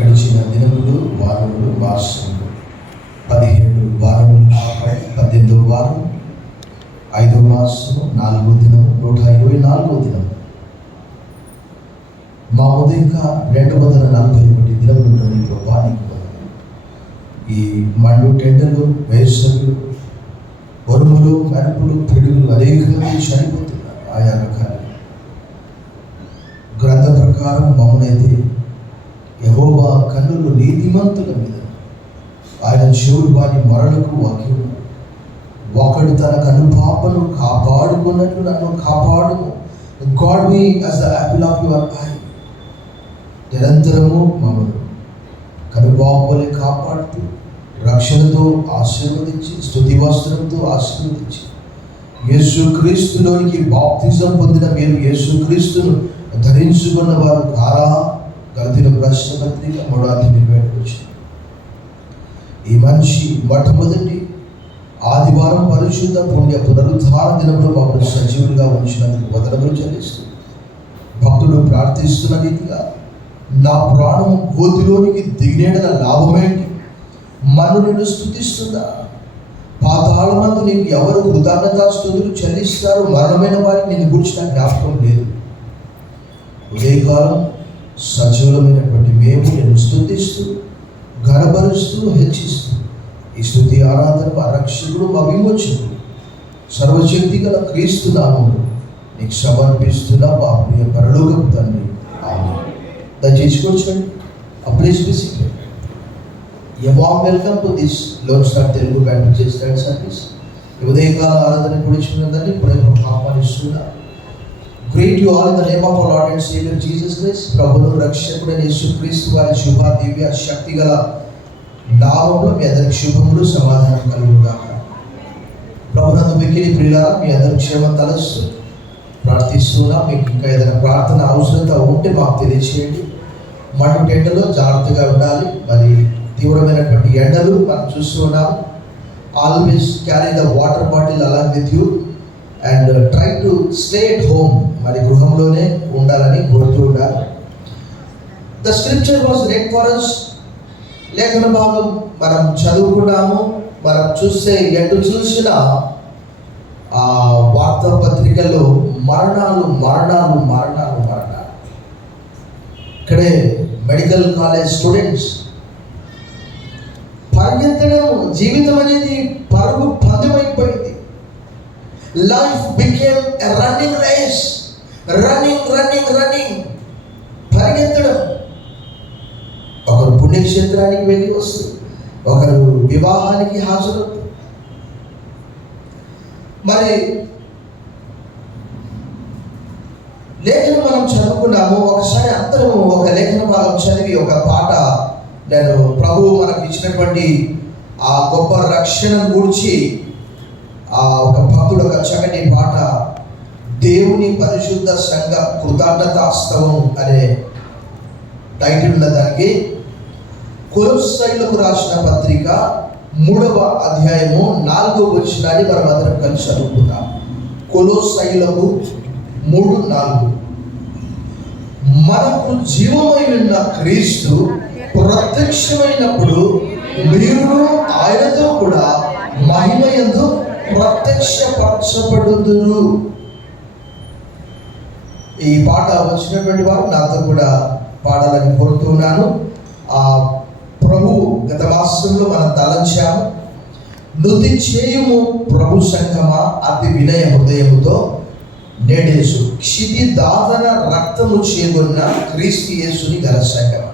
గడిచిన దినములు, వారములు, మాసములు 17 వారములు, 18వ వారం, 5వ మాసము, 4వ దినం, 124వ దినం. మా ముందు ఇంకా 241 దినములు ఉంటుంది. ప్రభానికి ఈ మండు టెండలు, వేసవులు, ఉరుములు, మెరుపులు, పిడుగులు అనేక మంది చనిపోతున్నారు. ఆయా రకాలు గ్రంథ ప్రకారం మమ్మల్నైతే యెహోవా కన్నులు నీతిమంతుల మీద, ఆయన చెవులు వారి మొరలకు వాకి ఉన్నాడు. ఒకడు తన కనుపాపను కాపాడుకున్నట్లు నన్ను కాపాడుము. God me as the apple of your eye. నిరంతరము మమ్మల్ని కనుపాపలే కాపాడుతూ రక్షణతో ఆశీర్వదించి, స్తుతి వస్త్రంతో ఆశీర్వదించి, యేసుక్రీస్తులోనికి బాప్తిజం పొందిన మీరు యేసుక్రీస్తును ధరించుకున్న వారు కారా? గలతీల రాసిన పత్రిక 3:28. ఈ మనిషి మొట్టమొదటి ఆదివారం పరిశుద్ధ పుణ్య పునరుద్ధార దినంలో మమ్మల్ని సజీవులుగా ఉంచినందుకు వందనములు చెల్లిస్తూ భక్తుడు ప్రార్థిస్తున్న రీతిగా, నా ప్రాణం గోతిలోనికి దిగినేడల లాభమేంటి? మన్ను నిన్ను స్తుతిస్తుందా? పాతాళమందు నీకు ఎవరు కృతజ్ఞతాస్తుతులు చెల్లిస్తారు? మరణమైన వారికి నిన్ను గురించిన జ్ఞాపకం లేదు. ఉదయకాలం సజీవులమైనటువంటి మేము నిన్ను స్తుతిస్తూ, ఘనపరుస్తూ, హెచ్చిస్తూ ఈ స్తుతి ఆరాధన మా రక్షకుడు, మా విమోచకుడు, సర్వశక్తి గల క్రీస్తు నామములో నీకు సమర్పిస్తున్నా మా ప్రియ పరలోకపు తండ్రి. ఆమేన్. దయచేసి కూర్చోండి. Please be seated. A warm welcome to this Lone Star Telugu Baptist Church service. ఈ ఉదయకాల ఆరాధన కూర్చున్నదని ఇప్పుడు ఆహ్వానిస్తున్నా. Greet you all in the name of our Lord and Savior Jesus Christ. ప్రభువు రక్షకుడైన యేసుక్రీస్తు వారి శుభ దివ్య శక్తి గల నామములో మీ అందరికి శుభములు, సమాధానం కలుగుగాక. ప్రభునందు మిక్కిలి ప్రియులారా, మీ అందరి క్షేమం తలస్తూ ప్రార్థిస్తున్నా. మీకు ఇంకా ఏదైనా ప్రార్థన అవసరత ఉంటే మాకు తెలియచేయండి. మండు టెండలో జాగ్రత్తగా ఉండాలి. మరి తీవ్రమైనటువంటి ఎండలు మనం చూస్తూ ఉన్నాం. Always carry the water bottle along with you and try to stay at home. మరి గృహంలోనే ఉండాలని కోరుతూ ఉండాలి. The scripture was red for us. లేఖన భాగం మనం చదువుకున్నాము. మనం చూస్తే ఎటు చూసినా ఆ వార్తాపత్రికల్లో మరణాలు మరణాలు మరణాలు మరణాలు. ఇక్కడే మెడికల్ కాలేజ్ స్టూడెంట్స్ పరిగెత్తడం, జీవితం అనేది పరుగు పందెమైపోయింది. Life became a running race. Running running running, పరిగెత్తడం. ఒకరు పుణ్యక్షేత్రానికి వెళ్ళి వస్తారు, ఒకరు వివాహానికి హాజరవుతారు. మరి లేఖనం మనం చదువుకున్నాము. ఒకసారి అందరము ఒక లేఖన భాగం చదివి ఒక పాట, నేను ప్రభువు మనకు ఇచ్చినటువంటి ఆ గొప్ప రక్షణను గురించి ఒక భక్తుడు ఒక చక్కటి పాట, దేవుని పరిశుద్ధ సంఘ కృతజ్ఞతాస్తవం అనే టైటిల్ ఉన్న దానికి కొలొస్సీయులకు రాసిన పత్రిక 3వ అధ్యాయము 4వ వచనాన్ని మనం అందరం కలిసి చదువుకుందాం. కొలొస్సీయులకు 3:4. మనకు జీవమై ఉన్న క్రీస్తు ప్రత్యక్షమైనప్పుడు మీరు ఆయనతో కూడా మహిమయందు ప్రత్యక్షపరచబడుదురు. ఈ పాట వచ్చినటువంటి వారు నాతో కూడా పాడాలని కోరుతున్నాను. ఆ ప్రభు గత మాసంలో మనం తలంచాము. నృతి చేయుము ప్రభు సంఘమా అతి వినయ హృదయముతో, నేడేసు క్షితి దాదన రక్తము చేగొన్న క్రీస్తు యేసుని గల సంఘమా.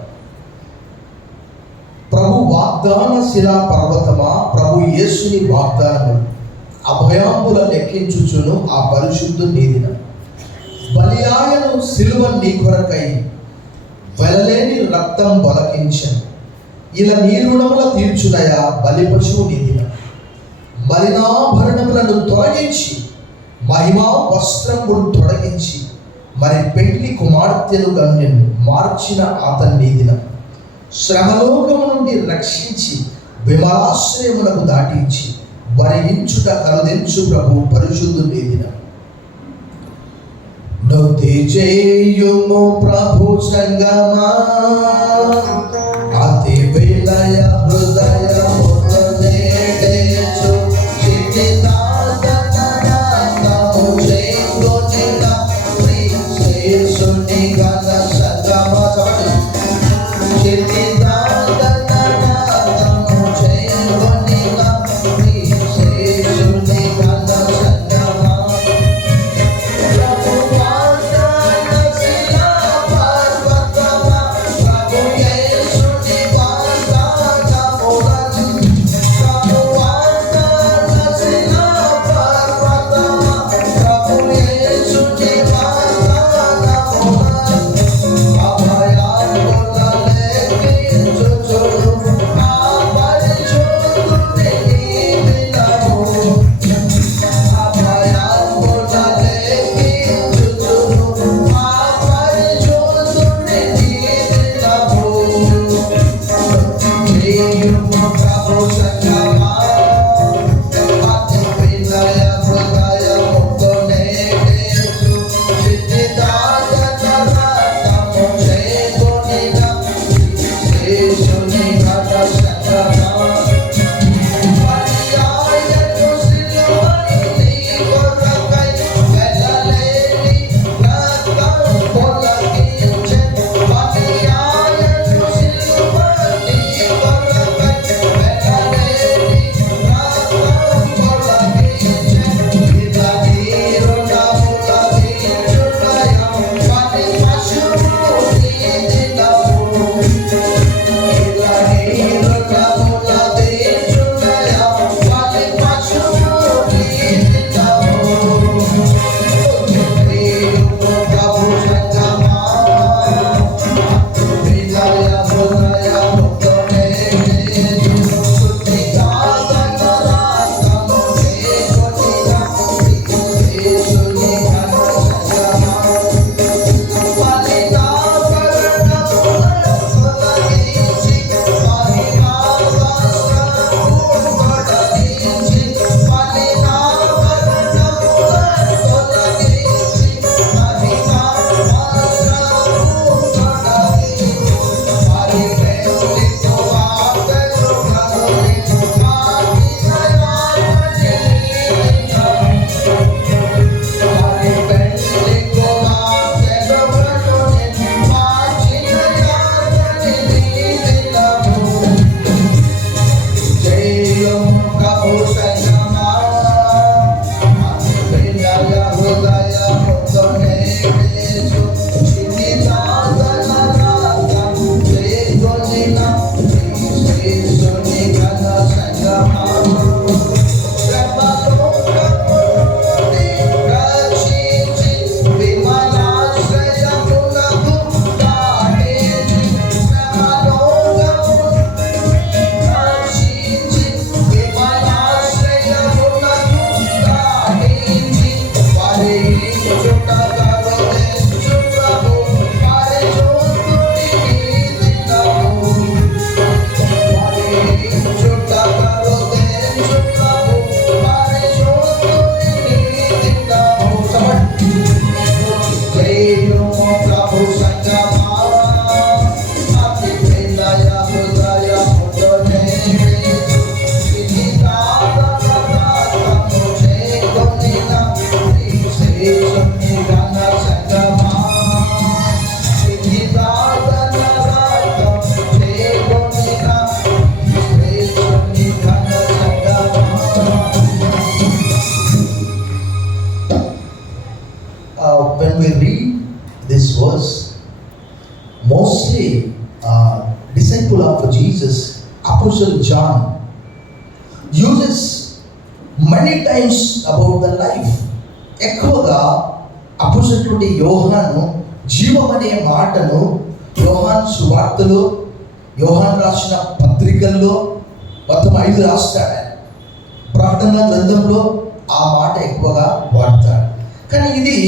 ప్రభు వాగ్దాన శిలా పర్వతమా, ప్రభు యేసుని వాగ్దానములు అభయాంబుల లెక్కించుచును ఆ పరిశుద్ధు నీదిన. బలియాయను సిలువ నీ కొరకై వెలలేని రక్తం బొలకించను. ఇలా నీ రుణముల తీర్చునయా బలి పశువు నీదిన. మలినాభరణములను తొలగించి మహిమా వస్త్రమును తొలగించి మరి పెండ్లి కుమార్తెను గన్యను మార్చిన అతని నీదిన. శ్రమలోకము నుండి రక్షించి విమలాశ్రయములకు దాటించి వరించుట కరుదించు ప్రభు పరిశుద్ధు నీదిన. నృతి చేయుము ప్రభు సంగమా, When we read this verse, mostly disciple of Jesus, Apostle John, uses many times about the life. ఎక్కువగా అపోస్తలుడైన యోహాను జీవం అనే మాటను యోహాను సువార్తలో, యోహాను రాసిన పత్రికల్లో మొత్తం 5 రాస్తాడు. ప్రకటన గ్రంథంలో ఆ మాట ఎక్కువగా వాడతాడు. కానీ ఇది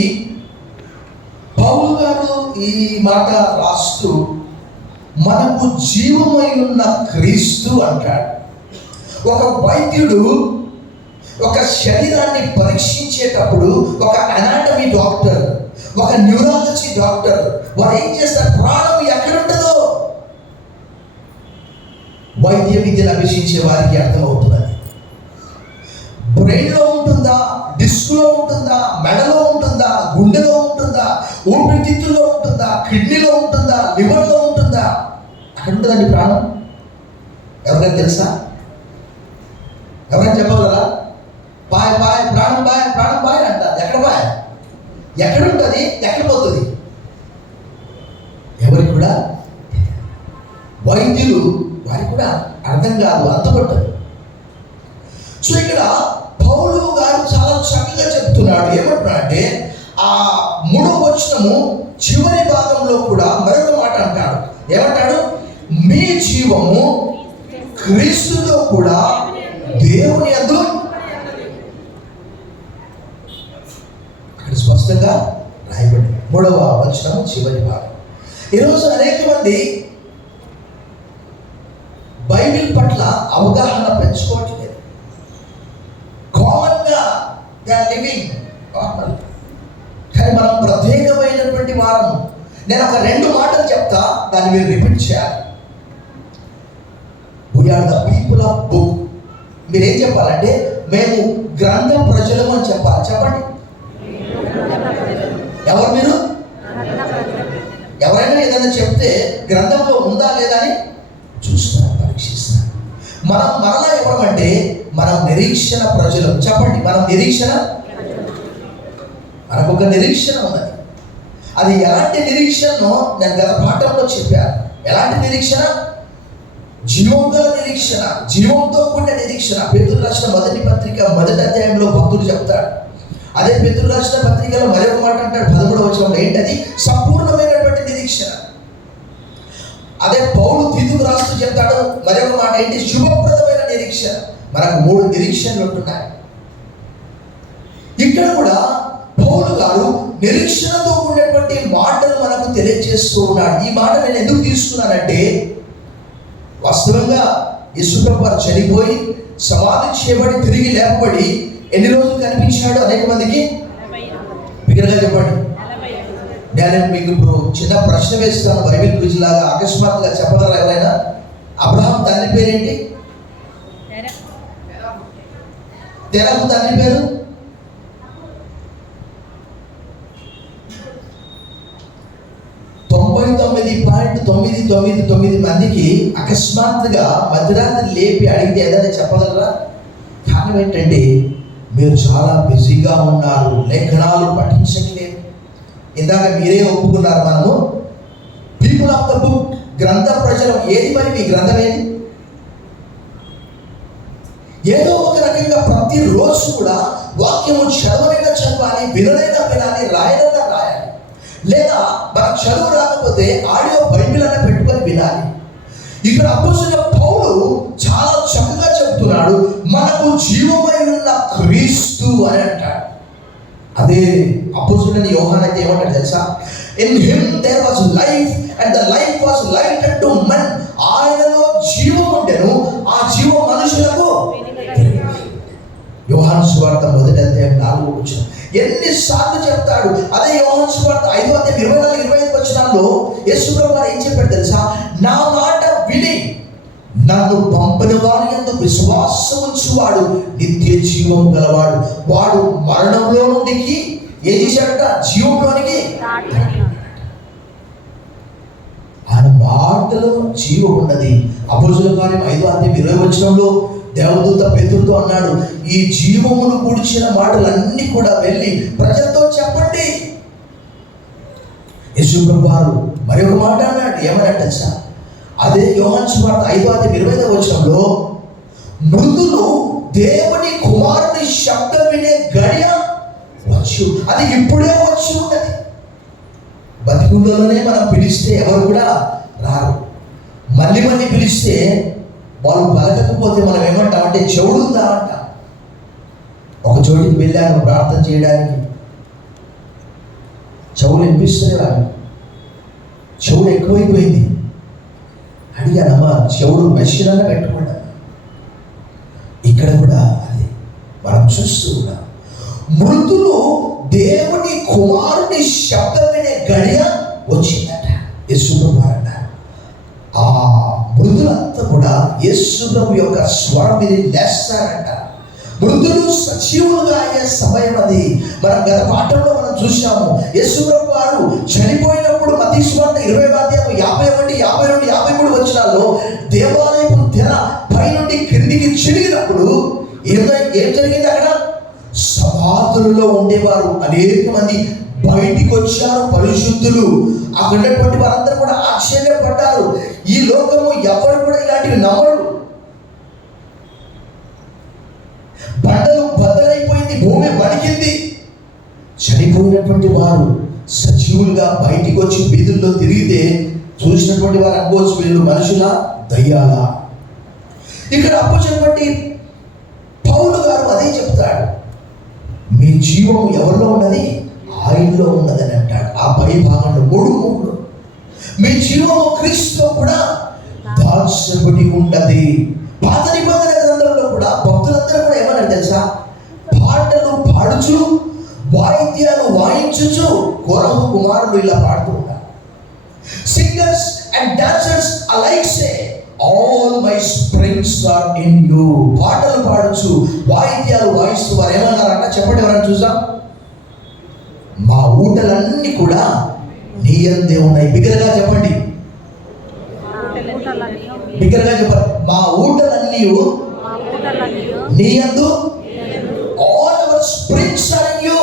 పౌలు గారు ఈ మాట రాస్తూ మనకు జీవమై ఉన్న క్రీస్తు అంటాడు. ఒక వైద్యుడు ఒక శరీరాన్ని పరీక్షించేటప్పుడు, ఒక అనాటమీ డాక్టర్, ఒక న్యూరాలజీ డాక్టర్, వారు ఏం చేస్తారు? ప్రాణం ఎక్కడుంటుందో వైద్య విద్యను అభ్యసించే వారికి అర్థమవుతున్నది. బ్రెయిన్లో ఉంటుందా, డిస్క్లో ఉంటుందా, మెడలో ఉంటుందా, గుండెలో ఉంటుందా, ఊపిరితిత్తుల్లో ఉంటుందా, కిడ్నీలో ఉంటుందా, లివర్లో ఉంటుందా, అక్కడ ఉంటుందండి ప్రాణం. ఎవరికైనా తెలుసా? ఎవరైనా చెప్పగలరా? బాయ్ బాయ్ ప్రాణం బాయ్ ప్రాణం బాయ్ అంటారు. ఎక్కడ బాయ్? ఎక్కడ ఉంటుంది? ఎక్కడ పోతుంది? ఎవరికి కూడా వైద్యులు వారికి కూడా అర్థం కాదు, అంతపట్టదు. సో ఇక్కడ పౌలు గారు చాలా చక్కగా చెప్తున్నాడు. ఏమంటున్నాడంటే ఆ 3వ వచనము చివరి భాగంలో కూడా మరొక మాట అంటాడు. ఏమంటాడు? మీ జీవము క్రీస్తుతో కూడా దేవుని యందు. అక్కడ స్పష్టంగా రాయబడి 3వ వచనం చివరి భాగం. ఈరోజు అనేక మంది బైబిల్ పట్ల అవగాహన పెంచుకోవట్లేదు. కామన్గా దే ఆర్ లివింగ్ నార్మల్. కానీ మనం ప్రత్యేకమైనటువంటి వారము. నేను ఒక 2 మాటలు చెప్తా, దాన్ని మీరు రిపీట్ చేయాలి. We are the people of book. మీరేం చెప్పాలంటే మేము గ్రంథ ప్రజలము అని చెప్పాలి. చెప్పండి, ఎవరు మీరు? ఎవరైనా ఏదైనా చెప్తే గ్రంథంలో ఉందా లేదా అని చూస్తారు, పరీక్షిస్తారు. మనం మరలా ఎవరమంటే మనం నిరీక్షణ ప్రజలు. చెప్పండి, మనం నిరీక్షణ. మనకు ఒక నిరీక్షణ ఉన్నది. అది ఎలాంటి నిరీక్షణనో నేను గత పాఠంలో చెప్పాను. ఎలాంటి నిరీక్షణ? జీవం గల నిరీక్షణ, జీవంతో కూడిన నిరీక్షణ. పేతురు రాసిన 1వ పత్రిక 1వ అధ్యాయంలో భక్తుడు చెప్తాడు. అదే పేతురు రాసిన పత్రికలో మరొక మాట అంటాడు 13వ వచనంలో. ఏంటది? సంపూర్ణమైనటువంటి నిరీక్షణ. అదే పౌలు తీతుకు రాస్తూ చెప్తాడు మరొక మాట ఏంటి? శుభప్రదమైన నిరీక్షణ. మనకు 3 నిరీక్షణలు ఉంటున్నాయి. ఇక్కడ కూడా పౌలు గారు నిరీక్షణతో కూడినటువంటి మాటలు మనకు తెలియజేస్తూ ఉన్నాడు. ఈ మాట నేను ఎందుకు తీసుకున్నానంటే, వాస్తవంగా యేసుప్రభు వారు చనిపోయి సమాధి చేయబడి తిరిగి లేపబడి ఎన్ని రోజులు కనిపించాడు అనేక మందికి? బిగ్గరగా చెప్పండి. నేను మీకు ఇప్పుడు చిన్న ప్రశ్న వేస్తాను, బైబిల్ క్విజ్ లాగా. అకస్మాత్తుగా చెప్పగలరా ఎవరైనా? అబ్రహాం తండ్రి పేరేంటి? తెరకు తండ్రి పేరు? మందికి అకస్మాత్తుగా మధ్యరాత్రి లేపి అడిగితే ఏదైనా చెప్పగలరా? కారణం ఏంటంటే మీరు చాలా బిజీగా ఉన్నారు, లేఖనాలు పఠించట్లేదు. ఇందాక మీరే ఒప్పుకున్నారు, మనము పీపుల్ ఆఫ్ ద బుక్, గ్రంథ ప్రజలు. ఏది మరి మీ గ్రంథం ఏది? ఏదో ఒక రకంగా ప్రతిరోజు కూడా వాక్యము చదవనైనా చదవాలి, విననైనా వినాలి, రాయనైనా రాయాలి. లేదా మనకు చదువు రాకపోతే ఆడియో బైబిల్ అన్న పెట్టుకొని వినాలి. ఇక్కడ అపోస్తలుడైన పౌలు చాలా చక్కగా చెప్తున్నాడు, మనకు జీవమై ఉన్న క్రీస్తు అని అంటాడు. అదే అపోస్తలుడైన యోహాను అయితే ఏమంటాడు తెలుసా? In him there was life and the life was light to men. ఆయనలో జీవం ఉండెను, ఆ జీవం మనుషులకు. యోహాను సువార్త 1వ అధ్యాయం 4వ వచనం. ఎన్నిసార్లు చెప్తాడు అదే యోహాను సువార్త 5వ అధ్యాయం 24-25 వచనాల్లో యేసుప్రభు వారు ఏం చెప్పాడు తెలుసా? నా మాట విని నన్ను పంపిన వారి యందు విశ్వాసం ఉంచువాడు నిత్య జీవం గలవాడు. వాడు మరణంలో నుండికి ఏం చేశాడట? జీవంలోనికి. ఆయన మాటలో జీవం ఉన్నది. అపోస్తలుల కార్యం 5వ అధ్యాయం 20వ వచనంలో దేవదూత పేతురుతో అన్నాడు, ఈ జీవమును కూర్చిన మాటలన్నీ కూడా వెళ్ళి ప్రజలతో చెప్పండి. యేసుప్రభు వారు మరొక మాట అన్నాడు. ఏమన్నట్టు తెలుసా? అదే యోహాను సువార్త 5వ అధ్యాయం 25వ వచనంలో, మృతులు దేవుని కుమారుని శబ్దం వినే గడియ వచ్చు. అది ఇప్పుడే వచ్చి ఉన్నది. బతికుండలోనే మనం పిలిస్తే ఎవరు కూడా రారు. మళ్ళీ మళ్ళీ పిలిస్తే వాళ్ళు పలకకపోతే మనం ఏమంటామంటే చెవుడు ఉందా అంట. ఒక చోటికి వెళ్ళాను ప్రార్థన చేయడానికి, చెవులు వినిపిస్తూనే రాదు, చెవుడు ఎక్కువైపోయింది. అడిగానమ్మా, చెవుడు మెషిన్ అన్న పెట్టుకున్నాను. ఇక్కడ కూడా అదే మనం చూస్తూ ఉన్నాం. మృతులు దేవుని కుమారుని శబ్దం వినే గడియ వచ్చిందట. యేసుప్రభు అన్నారు, ఆ మృతులంతా కూడా యేసుప్రభు యొక్క స్వరం విని లేస్తారంట. మృతులు సజీవులుగా అయ్యే సమయం అది. మనం గత పాఠంలో మనం చూసాము, యేసుప్రభు వారు చనిపోయినప్పుడు మత్తయి సువార్త 20వ అధ్యాయం 52, 53 వచనాల్లో దేవాలయపు తెర పైనుండి క్రిందికి చిరిగినప్పుడు ఏం జరిగింది? అక్కడ సమాధులలో ఉండేవారు అనేక మంది బయటికి వచ్చారు, పరిశుద్ధులు. అక్కడ ఉన్నటువంటి వారందరూ కూడా ఆశ్చర్యపడ్డారు. ఈ లోకము ఎవరు కూడా ఇలాంటివి నమ్మరు. బండలు బద్దలైపోయింది, భూమి వణికింది. చనిపోయినటువంటి వారు సజీవులుగా బయటికి వచ్చి వీధుల్లో తిరిగితే చూసినటువంటి వారు అనుకోవచ్చు, వీళ్ళు మనుషుల దయ్యాల. ఇక్కడ అప్పచెప్పటి పౌలు గారు అదే చెప్తాడు, మీ జీవం ఎవరిలో ఉన్నది? ఆయనలో ఉన్నదని అంటాడు. ఆ పై భాగంలో 3:3 మీ జీవము క్రీస్తులో కూడా దాచబడి ఉన్నది. పాత నిబంధన గ్రంథంలో కూడా భక్తులందరూ కూడా ఏమన్నారు తెలుసా? పాటలు పాడుచు, వాయిద్యాలు వాయించుచు కొరహు కుమారుడు ఇలా పాడుతూ ఉంటారు. Singers and dancers alike say all my springs are in you. పాటలు పాడుచు, వాయిద్యాలు వాయిస్తూ వారు ఏమన్నారంట? చెప్పండి, ఎవరైనా చూసాం? మా ఊటలన్నీ కూడా నీ యందే ఉన్నాయి. బిగ్గరగా చెప్పండి, బిగ్గరగా చెప్పండి. మా ఊటలన్నీ నీ యందు. All our springs are in you.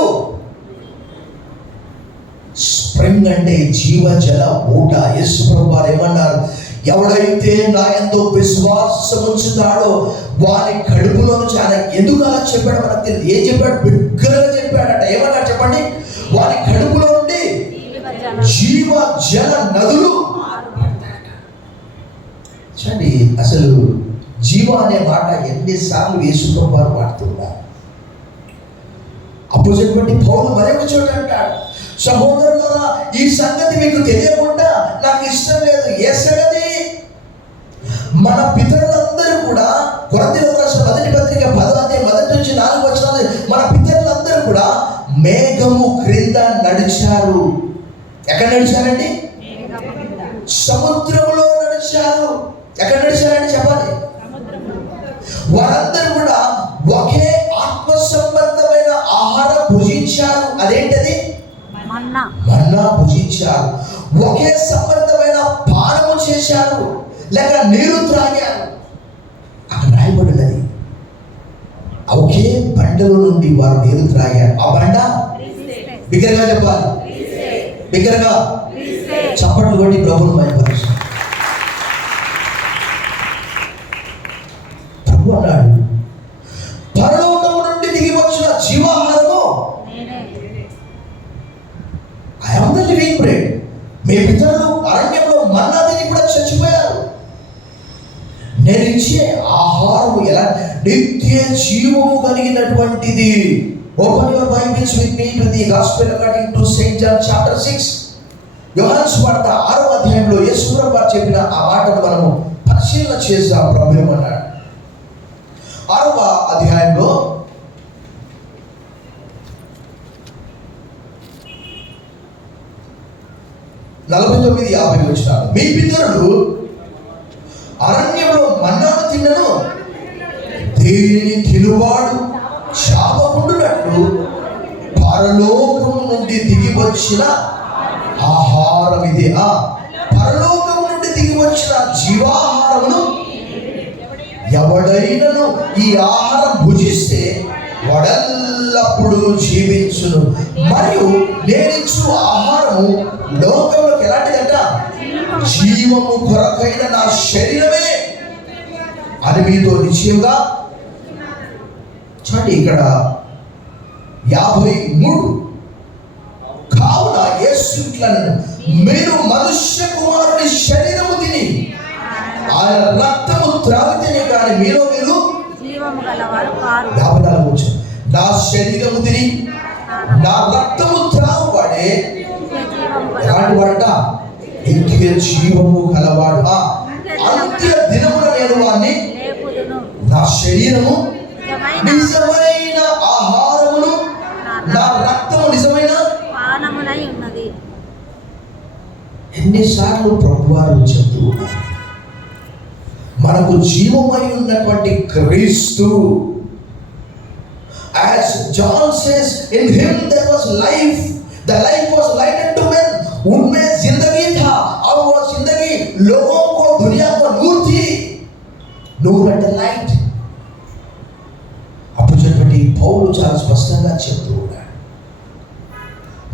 Spring అంటే జీవజల ఊట. యేసు ప్రభువు వారు ఏమన్నారు? ఎవడైతే నా యందు విశ్వాసం ఉంచుతాడో వారి కడుపులో నుంచి. ఆయన ఎందుకు అలా చెప్పాడు మనకు తెలియదు. ఏం చెప్పాడు? బిగ్గరగా చెప్పాడట. ఏమన్నాడు చెప్పండి? వారి కడుపులో నుండి జీవ జల నదులు. చూడండి, అసలు జీవ అనే మాట ఎన్నిసార్లు యేసు ప్రభువు వారు వాడుతున్నారు. అప్పుడు చెప్పండి, పౌలు మరొక చోట అంటాడు, సహోదరులారా ఈ సంగతి మీకు తెలియకుండా నాకు ఇష్టం లేదు. ఏ సంగతి? మన పితరులందరూ కూడా, కొరింథీయులకు రాసిన మొదటి పత్రిక 10వ అధ్యాయం 1 నుంచి 4 వచనాలు, మన పితరులందరూ కూడా మేఘము క్రింద నడిచారు. ఎక్కడ నడిచారండి? సముద్రంలో నడిచారు. ఎక్కడ నడిచారండి చెప్పాలి? వారందరూ కూడా ఒకే ఆత్మ సంబంధమైన ఆహారం భుజించారు. అదేంటది? మన్నా భుజించారు. ఒకే సంబంధమైన పానము చేశారు, లేక నీరు త్రాగారు. అక్కడ రాయబడినది, ఒకే బండలో నుండి వారు నీరు త్రాగారు. ఆ బండ బిగ్గరగా చెప్పాలి, బిగ్గరగా చప్పట్లు కొట్టి ప్రభువును మహిమపరచు. ప్రభు అన్నాడు, పరలోకము నుండి దిగి వచ్చిన జీవాహారము I am the living bread. మీ పితరులు అరణ్యంలో మన్నా తిని కూడా చచ్చిపోయారు. నేను ఇచ్చే ఆహారము ఎలా నిత్య జీవము కలిగినటువంటిది. Open your Bibles with me to the Gospel according to Saint John chapter 6. యోహాను సువార్త 6వ అధ్యాయంలో యేసు ప్రభువు వారు చెప్పిన ఆ మాటను మనము పరిశీలన చేద్దాం. ప్రభు ఏమన్నాడు? 6వ అధ్యాయంలో 49-50 వచనాలు. మీ పితరులు అరణ్యంలో మన్నాను తిన్నను, దేనిని తినువాడు శాపకుండునట్లు పరలోకము నుండి దిగి వచ్చిన ఆహారం ఇది. పరలోకము నుండి దిగి వచ్చిన జీవాహారమును ఎవడైనను ఈ ఆహారం భుజిస్తే వాడెల్లప్పుడు జీవించును. మరియు నేనిచ్చు ఆహారము లోకంలోకి ఎలాంటిదంట? జీవము కొరకైన నా శరీరమే అని మీతో నిశ్చయంగా. చూడండి, ఇక్కడ 53 కావున యేసు ఇట్లనెను, మీరు మనుష్య కుమారుని శరీరము తిని ఆయన రక్తము త్రాగితేనే కానీ మీలో మీరు జీవము గలవారు కారు. 54 వచ్చి, నా శరీరము తిని నా రక్తము త్రాగువాడే ఎలాంటి వాడట? నిత్య జీవము గలవాడు. అంత్య దినమున నేను వాడిని నా శరీరము నిజమైన ఆహారమును, నా రక్తము నిజమైన పానమునై ఉన్నది. ఎన్నిసార్లు ప్రభువారు చెప్తూ ఉన్నారు, మనకు జీవమై ఉన్నటువంటి క్రీస్తు. As John says, in him there was life, the life was light unto men. उनमें जिंदगी था और वो जिंदगी लोगों को दुनिया को नूर थी, నూర్ అంటే లైట్. అప్పుడు చెప్పండి పౌలు చాలా స్పష్టంగా చెప్తూ ఉన్నాడు,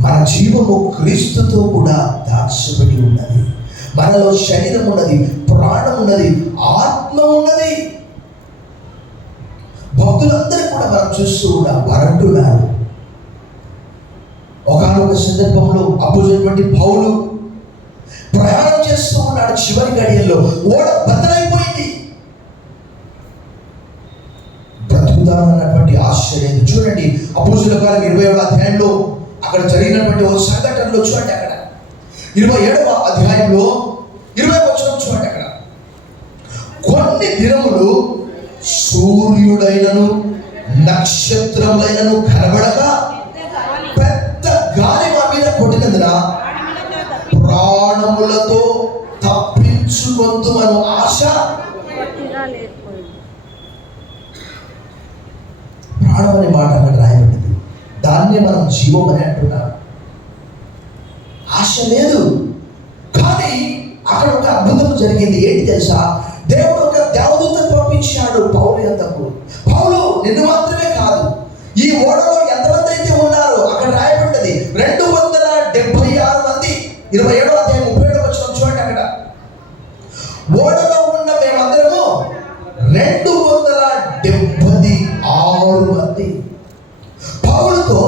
మన జీవము క్రీస్తుతో కూడా దాచబడి ఉన్నది. మనలో శరీరం ఉన్నది, ప్రాణం ఉన్నది, ఆత్మ ఉన్నది. భక్తులందరూ కూడా మనం చూస్తూ ఉన్నాం, వారంటున్నారు. ఒకనొక సందర్భంలో అప్పుడైనటువంటి పౌలు ప్రయాణం చేస్తూ ఉన్నాడు. చివరి గడియల్లో ఓడ బద్దలైపోయింది. బ్రతుకుదామన్నటువంటి ఆశ లేదు. చూడండి అపోస్తలుల కార్యం 27వ అధ్యాయంలో అక్కడ జరిగినటువంటి ఒక సంఘటనలో చూడండి. అక్కడ 27వ అధ్యాయంలో 20వ వచనం చూడండి. అక్కడ కొన్ని దినములు సూర్యుడైనను నక్షత్రములైనను కనబడక పెద్ద గాలి మా మీద కొట్టినందున ప్రాణములతో తప్పించుకొందుమను ఆశ. ప్రాణం అనే మాట అక్కడ రాయబడింది. దాన్నే మనం జీవం అని అంటున్నాం. ఆశ లేదు, కానీ అక్కడ ఒక అద్భుతం జరిగింది. ఏంటి తెలుసా? దేవుడు ఒక దేవదూతను పంపించాడు పౌలు యొద్దకు. పౌలు నిన్ను మాత్రమే కాదు, ఈ ఓడలో ఎంతమంది అయితే ఉన్నారో అక్కడ రాయబడ్డది 276 మంది. 27వ అధ్యాయం 37వ వచనం చూడండి. అక్కడ ఓడలో ఉన్న మేమందరము 276 మంది. పౌలుతో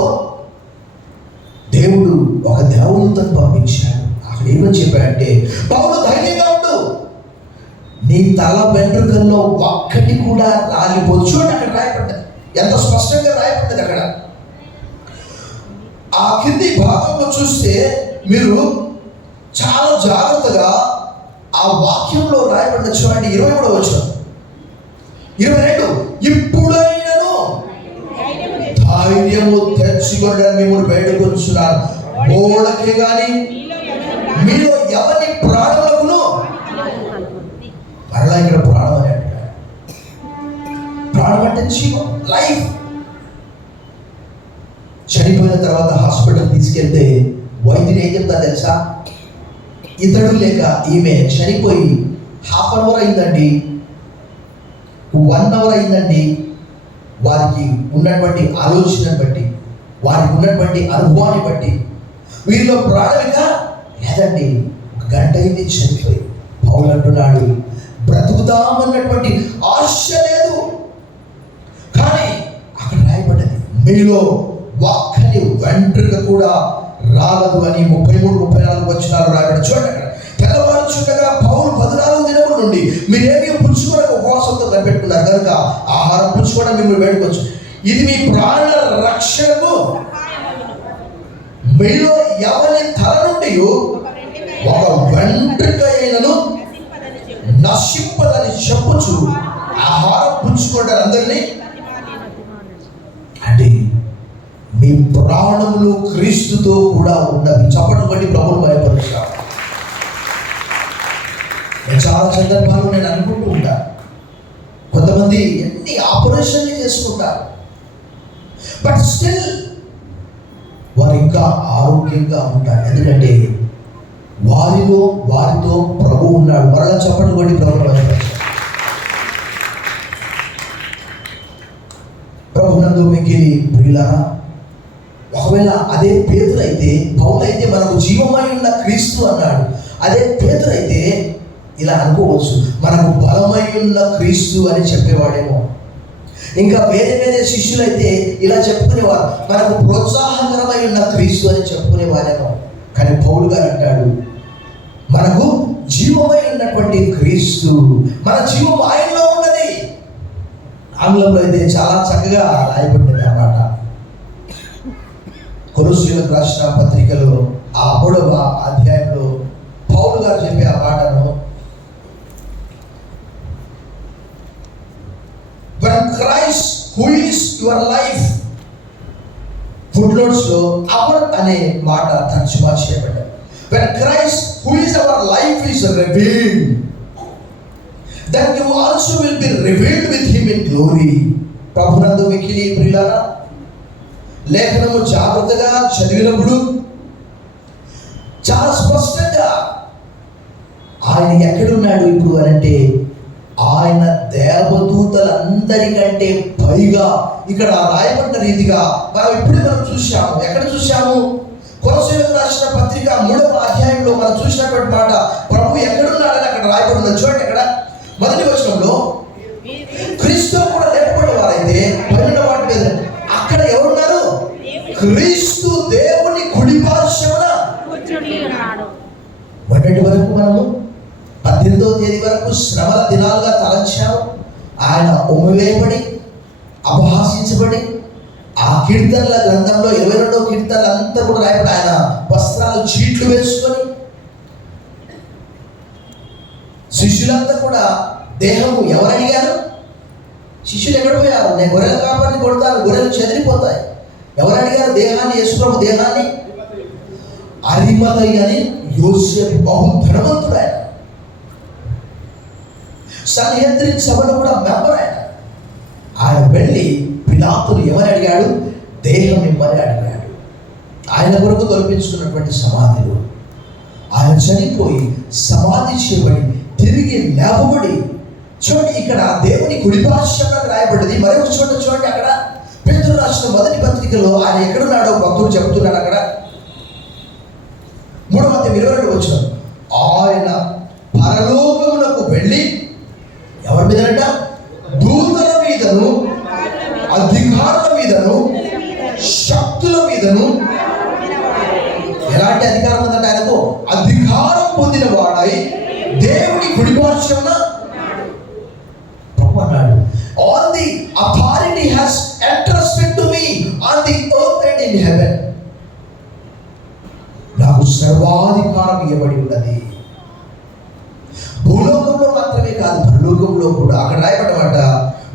దేవుడు ఒక దేవదూతను పంపించాడు. అక్కడ ఏమని చెప్పాడంటే, పౌలు ధైర్యంగా ఉండు, నీ తల వెంట్రుకల్లో ఒక్కటి కూడా రాలిపోదు. చూడండి అక్కడ రాయబడ్డది, ఎంత స్పష్టంగా రాయబడ్డది. అక్కడ ఆ కింది భాగంలో చూస్తే మీరు చాలా జాగ్రత్తగా ఆ వాక్యంలో రాయబడిన చూడండి. 23వ వచనం, 22 ఇప్పుడైనను ధైర్యము తెచ్చుకొని మిమ్మల్ని వేడుకొంచున్నాను, ఓడకే గాని మీలో ఎవరి ప్రాణములకును. మరలా ఇక్కడ ప్రాణం అని అంటారు. ప్రాణం అంటే జీవం, లైఫ్. చనిపోయిన తర్వాత హాస్పిటల్ తీసుకెళ్తే వైద్యుడు ఏం చెప్తారు తెలుసా? ఇతడు లేక ఈమె చనిపోయి 1/2 అవర్ అయిందండి, 1 అవర్ అయిందండి, వారికి ఉన్నటువంటి ఆలోచనను బట్టి, వారికి ఉన్నటువంటి అనుభవాన్ని బట్టి వీరిలో ప్రాణమిక లేదండి, 1 గంట అయింది చనిపోయి. పౌలు అంటున్నాడు, బ్రతుకుతామన్నటువంటి ఆశ లేదు, కానీ అక్కడ రాయబడ్డది మీలో ఒక్కని వెంట్రుక కూడా రాలదు అని 33-34 వచనాలు రాయబడి. చూడండి అక్కడ తెల్లవారుచుండగా పౌలు 14 దినముల నుండి మీరేమీ పుచ్చుకోవడానికి ఉపవాసంతో కనిపెట్టుకున్నారు కనుక ఆహారం పుచ్చుకోవడం మిమ్మల్ని వేడుకోవచ్చు, ఇది మీ ప్రాణ రక్షణకు. మీలో ఎవరి తల నుండి ఒక వెంట్రుక అయినను నశింపదని చెప్పుచు ఆహారం పుచ్చుకుంటారు అందరినీ. అంటే మీ ప్రాణములు క్రీస్తుతో కూడా ఉన్నవి. చప్పట్లు బట్టి ప్రభువును భయపరుస్తాను. చాలా సందర్భాలు నేను అనుకుంటూ ఉంటా, కొంతమంది ఎన్ని ఆపరేషన్లు చేసుకుంటారు, బట్ స్టిల్ వారు ఇంకా ఆరోగ్యంగా ఉంటారు. ఎందుకంటే వారితో ప్రభు ఉన్నాడు. మరలా చప్పట్లు బట్టి ప్రభువును భయపరుస్తాను. ప్రభునందు మిక్కిలి ప్రియులారా, ఒకవేళ అదే పేతురు అయితే, పౌలు అయితే మనకు జీవమై ఉన్న క్రీస్తు అన్నాడు. అదే పేతురు అయితే ఇలా అనుకోవచ్చు, మనకు బలమై ఉన్న క్రీస్తు అని చెప్పేవాడేమో. ఇంకా వేరే వేరే శిష్యులైతే ఇలా చెప్పుకునేవారు, మనకు ప్రోత్సాహకరమై ఉన్న క్రీస్తు అని చెప్పుకునేవారేమో. కానీ పౌలు గారు అంటాడు, మనకు జీవమై ఉన్నటువంటి క్రీస్తు, మన జీవం ఆయనలో ఉన్నది. ఆంగ్లంలో అయితే చాలా చక్కగా రాయబడింది అన్నమాట. కొలొస్సీయులకు రాసిన పత్రికలో 3వ అధ్యాయంలో పౌలు గారు చెప్పే ఆ మాటను, when Christ who is your life, ఫుట్నోట్స్ లో అవర్ అనే మాట తర్జుమా చేయబడ్డది. when Christ who is our life is revealed, then you also will be revealed with him in glory. ప్రభునందు మిక్కిలి ప్రియులారా, లేఖనము జాగ్రత్తగా చదివినప్పుడు చాలా స్పష్టంగా ఆయన ఎక్కడున్నాడు ఇప్పుడు అంటే ఆయన దేవదూతలందరికంటే పైగా ఇక్కడ రాయబడ్డ రీతిగా ఇప్పుడే మనం చూసాము. ఎక్కడ చూసాము? కొలస్సీయులకు రాసిన పత్రిక 3వ అధ్యాయంలో మనం చూసినటువంటి మాట, ప్రభు ఎక్కడున్నాడని అక్కడ రాయబడింది. చూడండి, అక్కడ మొదటి వచనంలో క్రీస్తు కూడా లేకపోయిన వారైతే పైన వాటి మీద అక్కడ ఎవరున్నారు? క్రీస్తు దేవుని కుడి పార్శ్వమున మొదటి వరకు మనము 18వ తేదీ వరకు శ్రమల దినాలుగా తలంచాము. ఆయన ఉమ్మివేయబడి అపహాసించబడి ఆ కీర్తనల గ్రంథంలో 22వ కీర్తనలు అంతా కూడా రాయబడి ఆయన వస్త్రాలు చీట్లు వేసుకొని శిష్యులంతా కూడా దేహము ఎవరు అడిగారు? శిష్యులు ఎక్కడ పోయారు? నేను గొర్రెల కాపరిని కొడతాను, గొర్రెలు చెదిరిపోతాయి. ఎవరు అడిగారు దేహాన్ని? యేసుప్రభు దేహాన్ని. అరిమతయి అని యోసేపు బహు ధనవంతుడు, ఆయన సన్హెద్రిన్ సభలో కూడా మెంబర్. ఆయన వెళ్ళి పిలాతును ఎవరు అడిగాడు? దేహం ఇవ్వని అడిగాడు. ఆయన కొరకు తొలపించుకున్నటువంటి సమాధిలో ఆయన చనిపోయి సమాధి చేయబడి తిరిగి లేవబడి, చూడండి ఇక్కడ దేవుని కుడి పార్శ్వమున రాయబడింది. మరొక చోట చూడండి, అక్కడ పేతురు రాసిన మొదటి పత్రికలో ఆయన ఎక్కడున్నాడో భక్తుడు చెబుతున్నాడు. అక్కడ 3:22 వచనం, ఆయన పరలోకమునకు వెళ్ళి ఎవరి మీదనట? దూతల మీదను అధికారుల మీదను శక్తుల మీదను. ఎలాంటి అధికారం ఉందంటే ఆయనకు అధికారం పొందిన వాడై దేవుని కుడి పార్శ్వమున అన్నాడు. All the authority has entrusted to me on the earth and in heaven. నాకు సర్వాధికారం ఇవ్వబడి ఉన్నది. భూలోకంలో మాత్రమే కాదు, పరలోకంలో కూడా. అక్కడ రాయబడ్డమాట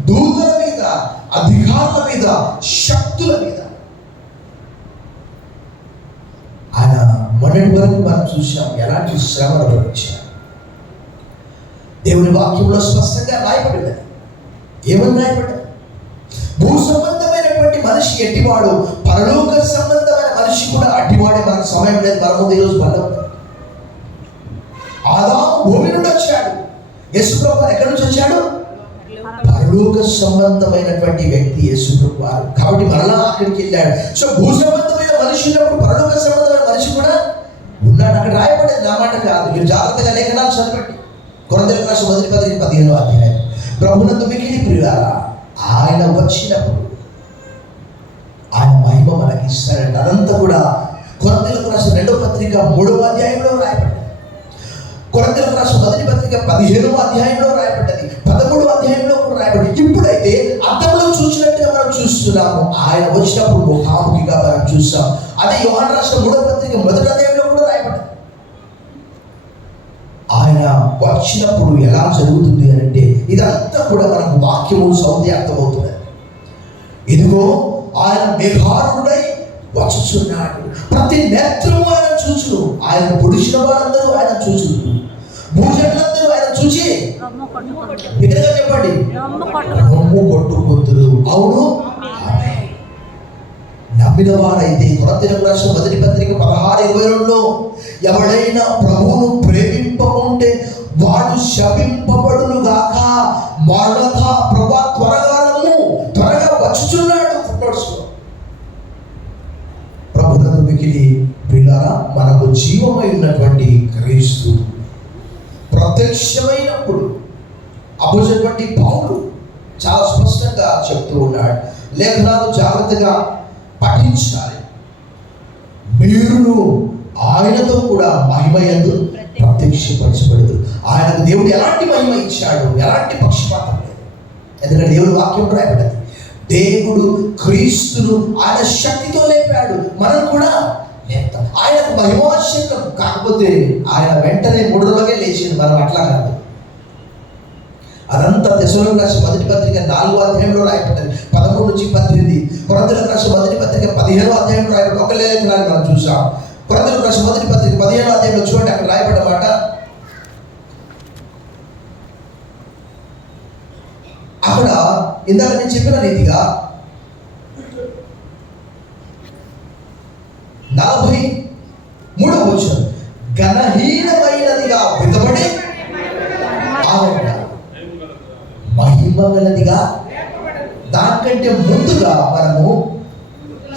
దూతల మీద, అధికారుల మీద, శక్తుల మీద. ఆయన మొన్నటి వరకు మనం చూసాం ఎలాంటి శ్రమలు వచ్చారు. దేవుని వాక్యంలో స్పష్టంగా రాయబడింది. ఏమని రాయబడ్డది? భూ సంబంధమైనటువంటి మనిషి ఎట్టివాడు, పరలోక సంబంధమైన మనిషి కూడా అట్టివాడే. మనకు సమయం లేదు, మన ముందు ఈరోజు బలం. ఆదాము భూమి నుండి వచ్చాడు, యేసుప్రభు ఎక్కడి నుంచి వచ్చాడు? పరలోక సంబంధమైనటువంటి వ్యక్తి యేసుప్రభు వారు. కాబట్టి మరలా అక్కడికి వెళ్ళాడు. సో భూ సంబంధమైన మనిషి ఉన్నప్పుడు పరలోక సంబంధమైన మనిషి కూడా ఉన్నాడు. అక్కడ రాయబడేది నా మాట కాదు, మీరు జాగ్రత్తగా లేఖనాలు చదవండి. కొరింథీయులకు రాసిన మొదటి పత్రిక 15వ అధ్యాయం. ప్రభునందు మిక్కిలి ప్రియులారా, ఆయన వచ్చినప్పుడు ఆయన మహిమ మనకి ఇస్తాడంట. అదంతా కూడా కొరింథీయులకు రాసిన 2వ పత్రిక 3వ అధ్యాయంలో రాయబడ్డది. కొరింథీయులకు రాసిన మొదటి పత్రిక 15వ అధ్యాయంలో రాయబడ్డది. 13వ అధ్యాయంలో కూడా రాయబడ్డది. ఇప్పుడైతే అద్దంలో చూసినట్టుగా మనం చూస్తున్నాము. ఆయన వచ్చినప్పుడు ముఖాముఖిగా మనం చూస్తాం. అదే యోహాను రాసిన 3వ పత్రిక 1వ అధ్యాయంలో కూడా రాయబడ్డది. ఆయన వచ్చినప్పుడు ఎలా జరుగుతుంది అని అంటే ఇదంతా కూడా మనకు వాక్యము సౌందర్య అర్థమవుతుంది. ఇదిగో ఆయన మేఘారుడై వచ్చుచున్నాడు, ప్రతి నేత్రము ఆయన చూచును. ఆయన పొడిచిన వారందరూ ఆయన చూచును, భూజనులందరూ ఆయన చూచి బిగ్గరగా చెప్పండి, రొమ్ము కొట్టుకొందురు. అవును, నమ్మిన వారైతే. కొరింథీయులకు రాసిన మొదటి పత్రిక 16:22లో ఎవడైనా ప్రభువును ప్రేమింపకుంటే వాడు శపింపబడును గాక, మరణత ప్రభా త్వరగా వచ్చుచున్నాడు. ప్రభునందు మిక్కిలి ప్రియులారా, మనకు జీవమై ఉన్నటువంటి క్రీస్తు ప్రత్యక్షమైనప్పుడు అపోజిట్ పౌలు చాలా స్పష్టంగా చెప్తూ ఉన్నాడు. లేఖనాలు జాగ్రత్తగా పఠించాలి. మీరును ఆయనతో కూడా మహిమయందు ప్రత్యక్షపరచబడదు. ఆయనకు దేవుడు ఎలాంటి మహిమ ఇచ్చాడు, ఎలాంటి పక్షపాతం లేదు. ఎందుకంటే దేవుడు వాక్యం రాయబడింది, దేవుడు క్రీస్తును ఆయన శక్తితో లేపాడు, మనం కూడా లేపుతాం. ఆయనకు మహిమాశక్తం. కాకపోతే ఆయన వెంటనే 3 రోజులకే లేచింది, మనం అట్లా కాదు. అదంతా తెస్సలోనికీయులకు రాసిన మొదటి పత్రిక 4వ అధ్యాయంలో రాయబడ్డది, 13 నుంచి 18. కొరింథీయులకు రాసిన మొదటి పత్రిక 15వ అధ్యాయంలో రాయబడి ఒక లేఖనాన్ని మనం చూసాం. కొరింథీయులకు రాసిన మొదటి పత్రిక 15వ అధ్యాయంలో చూడండి, అక్కడ రాయబడ్డ మాట. అక్కడ ఇందాక నేను చెప్పిన రీతిగా 43వ వచనం, ఘనహీనమైనదిగా విధపడి ఆగండి, మహిమ గలదిగా. దానికంటే ముందుగా మనము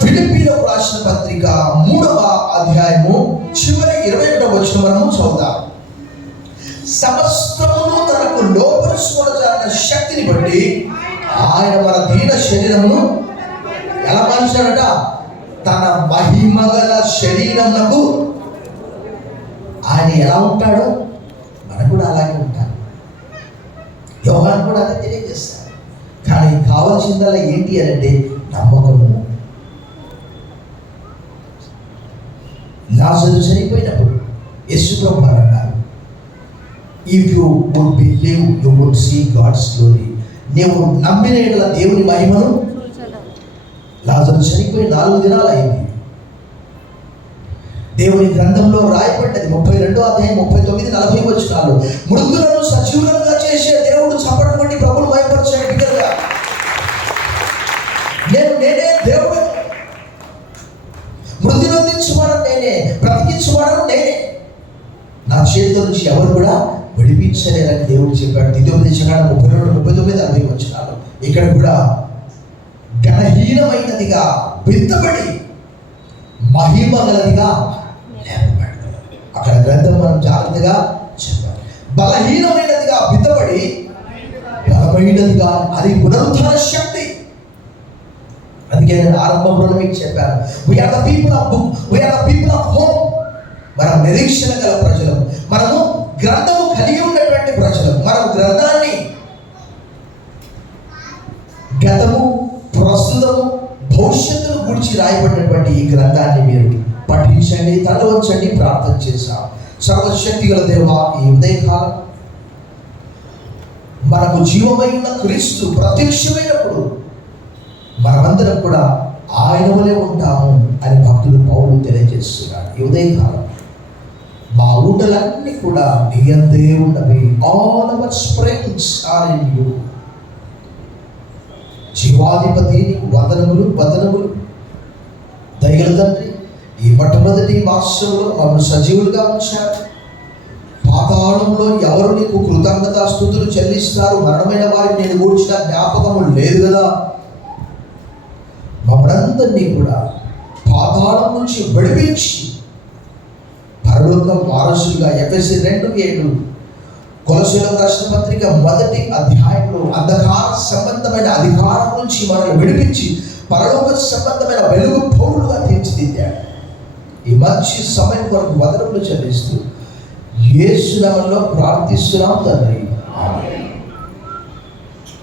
ఫిలిప్పీలకు రాసిన పత్రిక 3వ అధ్యాయము చివరి 21వ వచనం మనము చదువుతాం. సమస్తమును తనకు లోపరుచుకొనజాలిన శక్తిని బట్టి ఆయన మన దీన శరీరమును ఎలా మనిషాడట? తన మహిమ గల శరీరమునకు. ఆయన ఎలా ఉంటాడో మనం కూడా అలాగే ఉంటాడు. యోహాను కూడా అదే తెలియజేస్తాడు. కానీ కావాల్సిందల్లా ఏంటి అని అంటే నమ్మకము. లాజరు చనిపోయినప్పుడు యేసు ప్రభువు అన్నారు, if you would believe you would see God's glory. నీవు నమ్మిన యెడల దేవుని మహిమను. లాజరు చనిపోయి 4 దినాలు అయింది. దేవుని గ్రంథంలో రాయబడ్డది 32వ అధ్యాయం 39-40 వచనాలు. మృతులను సజీవులుగా చేసే దేవుడు చప్పట్లు కొట్టి ప్రభువును మహిమపరచండి బిడ్డలుగా. నేనే దేవుడు. మృతి నొందించువాడు నేనే, బ్రతికించువాడు నేనే. నా చేతిలో నుంచి ఎవరు కూడా విడిపించలేరని దేవుడు చెప్పాడు. ద్వితీయోపదేశకాండం 32-39-40 వచనాలు. ఇక్కడ కూడా ఘనహీనమైనదిగా విత్తబడి మహిమ గలదిగా లేపబడి. అక్కడ గ్రంథం మనం జాగ్రత్తగా చెప్పాలి. బలహీనమైనదిగా విత్తబడి బలమైనదిగా, అది పునరుద్ధాన శక్తి. అందుకే నేను ఆరంభంలో మీకు చెప్పాను, we are the people of book, we are the people of hope. మనం నిరీక్షణ గల ప్రజలు, మనము గ్రంథము కలిగి ఉన్నటువంటి ప్రజలు. మనం గ్రంథాన్ని గతము, ప్రస్తుతము, భవిష్యత్తును గురించి రాయబడినటువంటి ఈ గ్రంథాన్ని మీరు పఠించండి, తలవంచండి. ప్రార్థన చేశాం. సర్వశక్తి గల దేవా, ఈ ఉదయకాలం మనకు జీవమైన క్రీస్తు ప్రత్యక్షమైనప్పుడు మనమందరం కూడా ఆయన వలె ఉంటాము అని భక్తులు పౌలు తెలియజేస్తున్నాడు. ఈ ఉదయకాలం మా ఊటలన్నీ కూడా నీ యందే ఉన్నవి. All our springs are in you. జీవాధిపతి వందనములు, వందనములు. దయగల తండ్రి, ఈ మొట్టమొదటి మాసంలో మమ్మల్ని సజీవులుగా ఉంచారు. పాతాళంలో ఎవరు నీకు కృతజ్ఞతాస్తుతులు చెల్లిస్తారు? మరణమైన వారికి నేను కూర్చిన జ్ఞాపకము లేదు కదా. మమ్మల్ందరినీ కూడా పాతాళం నుంచి విడిపించి పరలోక వారసులుగా ఎఫెసీ 2:7 కొలస్సీయులకు రాసిన పత్రిక 1వ అధ్యాయంలో అంధకార సంబంధమైన అధికారం నుంచి మనల్ని విడిపించి పరలోక సంబంధమైన వెలుగు పౌరులుగా తీర్చిదిద్దాడు. ఈ మంచి సమయం కొరకు వదనములు చెల్లిస్తూ యేసు నామములో ప్రార్థిస్తున్నాం తండ్రి. ఆమేన్.